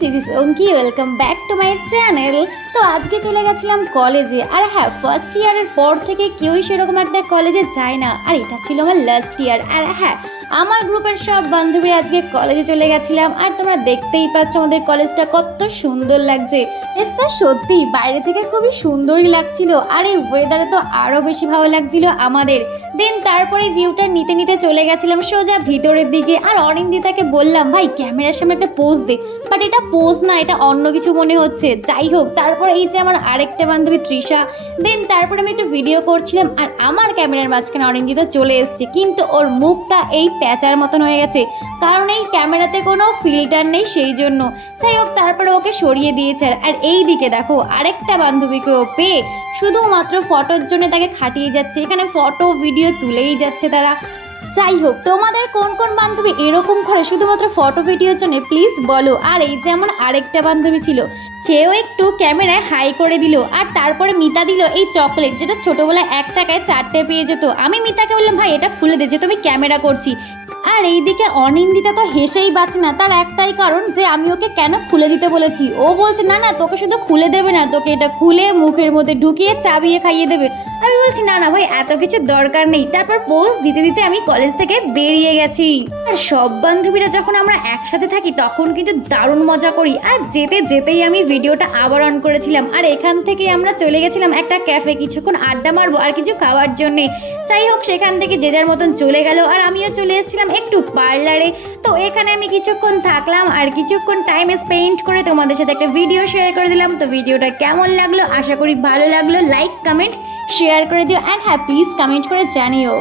This is Anki welcome back to my channel তো আজকে চলে গেছিলাম কলেজে আর হ্যাঁ ফার্স্ট ইয়ারের পর থেকে কেউই সেরকম একটা কলেজে যায় না। আর এটা ছিল আমার লাস্ট ইয়ার আর হ্যাঁ আমার গ্রুপের সব বান্ধবীরা আজকে কলেজে চলে গেছিলাম। আর তোমরা দেখতেই পাচ্ছ আমাদের কলেজটা কত সুন্দর লাগছে। এটা সত্যি বাইরে থেকে খুবই সুন্দরই লাগছিল। আর এই ওয়েদারে তো আরও বেশি ভালো লাগছিল আমাদের। দেন তারপরে ভিউটা নিতে নিতে চলে গেছিলাম সোজা ভিতরের দিকে। আর অনিন্দিতাকে বললাম, ভাই, ক্যামেরার সামনে একটা পোজ দে। বাট এটা পোজ না, এটা অন্য কিছু মনে হচ্ছে। যাই হোক, তারপর এই যে আমার আরেকটা বান্ধবী তৃষা। দেন তারপরে আমি একটু ভিডিও করছিলাম, আর আমার ক্যামেরার মাঝখানে অনিন্দিতা চলে এসছে। কিন্তু ওর মুখটা এই প্যাচার মতন হয়ে গেছে। কারণ এই ক্যামেরাতে কোনো ফিল্টার নেই সেই জন্য। যাই হোক, তারপরে ওকে সরিয়ে দিয়েছে। আর- এই দিকে দেখো, আরেকটা বান্ধবীকে ও পেয়ে শুধুমাত্র ফটোর জন্য তাকে খাটিয়ে যাচ্ছে। এখানে ফটো ভিডিও তুলেই যাচ্ছে তারা। যাই হোক, তোমাদের কোন কোন বান্ধবী এরকম করে শুধুমাত্র ফটো ভিডিওর জন্য প্লিজ বলো। আর এই যেমন আরেকটা বান্ধবী ছিল, সেও একটু ক্যামেরায় হাই করে দিল আর তারপরে মিতা দিল এই চকলেট যেটা ছোটোবেলায় এক টাকায় চারটে পেয়ে যেত। আমি মিতাকে বললাম, ভাই, এটা খুলে দে যে তুমি ক্যামেরা করছি। আর এইদিকে অনিন্দিতা তো হেসেই বাঁচে না। তার একটাই কারণ যে আমি ওকে কেন খুলে দিতে বলেছি? ও বলছে, না না, তোকে শুধু খুলে দেবে না, তোকে এটা খুলে মুখের মধ্যে ঢুকিয়ে চাবিয়ে খাইয়ে দেবে। আমি বলছি, না না ভাই, এত কিছু দরকার নেই। তারপর পোস্ট দিতে দিতে আমি কলেজ থেকে বেরিয়ে গেছি। আর সব বান্ধবীরা যখন আমরা একসাথে থাকি, তখন কিন্তু দারুণ মজা করি। আর যেতে, যেতেই আমি ভিডিওটা আবার অন করেছিলাম। আর এখান থেকে আমরা চলে গেছিলাম একটা ক্যাফে কিছুক্ষণ আড্ডা মারবো আর কিছু খাওয়ার জন্যে। যাই হোক, সেখান থেকে যে যার মতন চলে গেল। আর আমিও চলে এসেছিলাম একটু পার্লারে তো এখানে আমি কিছুক্ষণ থাকলাম আর কিছুক্ষণ টাইম স্পেন্ড করে তোমাদের সাথে একটা ভিডিও শেয়ার করে দিলাম। তো ভিডিওটা কেমন লাগল? আশা করি ভালো লাগল। লাইক কমেন্ট শেয়ার করে দিও অ্যান্ড হ্যাঁ প্লিজ কমেন্ট করে জানিও।